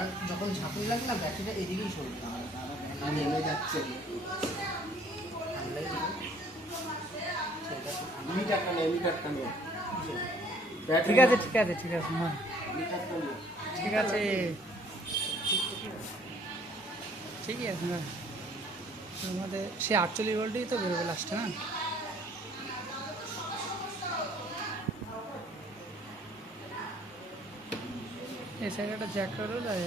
আবার যখন ঝাঁকুনি লাগে না ব্যাটারিটা এদিকেই সরবে আর নেমে যাচ্ছে ঠিক আছে ঠিক আছে ঠিক আছে মা ঠিক আছে ঠিকই আছে না আমাদের সে 48 ভোল্টেই তো বেরোবে লাস্টে না এই সাইডে একটা জ্যাক করো যায়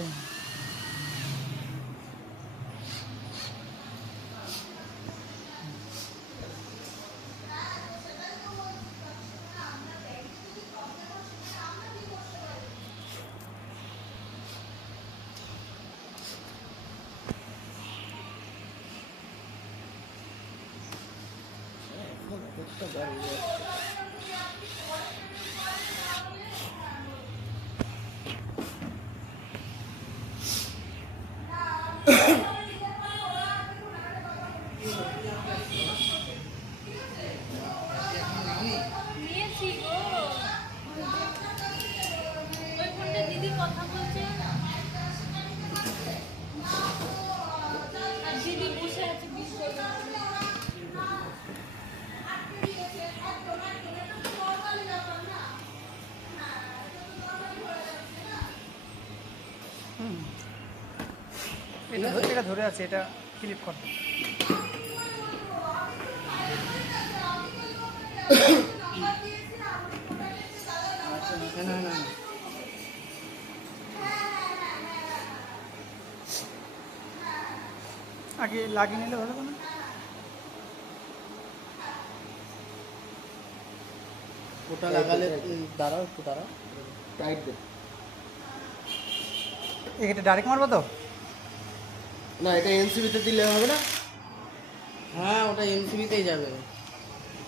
নিয়েছি গো ওই ফোনটা দিদি কথা বলছে আর দিদি বসে আছে এটা ধরে আছে এটা ক্লিপ কর না আগে লাগিয়ে নিলে ভালো না ওটা লাগালে দাঁড়াও একটু দাঁড়াও টাইট দে এটা ডাইরেক্ট মারবো তো না এটা এনসিবিতে দিলে হবে না হ্যাঁ ওটা এনসিবিতেই যাবে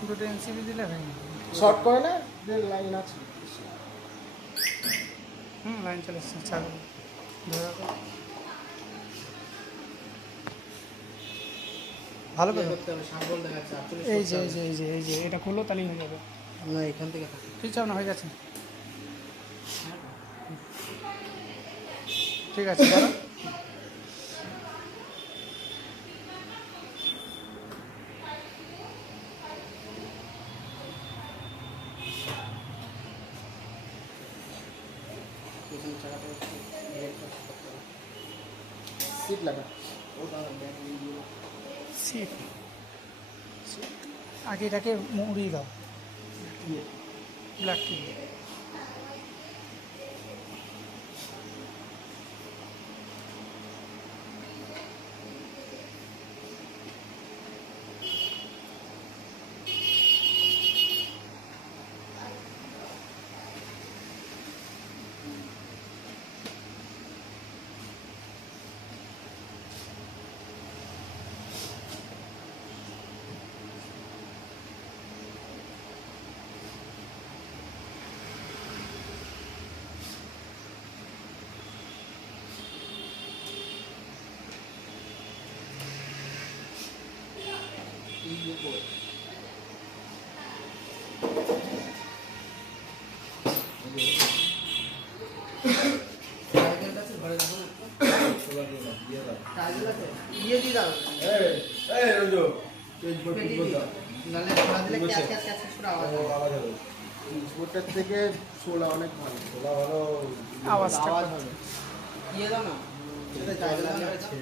দুটো এনসিবি দিলে হয় না শর্ট করে না লাইন আছে লাইন চলে এসছে চালু ধরে রাখো ভালো করে করতে হবে সাম্বল দেখাচ্ছে এই যে এই যে এই যে এই যে এটা খুললো তাহলেই হয়ে যাবে না এখান থেকে থাকে ঠিক চাও না হয়ে গেছে ঠিক আছে দাঁড়া পেছনের চাকাটা একটু সিট লাগা ওটা সিট আগে এটাকে মুড়িয়ে দাও ব্ল্যাক টি দিয়ে দিয়ে দাও নালে খোলা দিলে ক্যাচ ক্যাচ ক্যাচ করে আওয়াজ হবে ওটার থেকে ছোলা অনেক ভালো ছোলা ভালো আওয়াজটা আওয়াজ হবে দিয়ে দাও না সেটা জায়গা আছে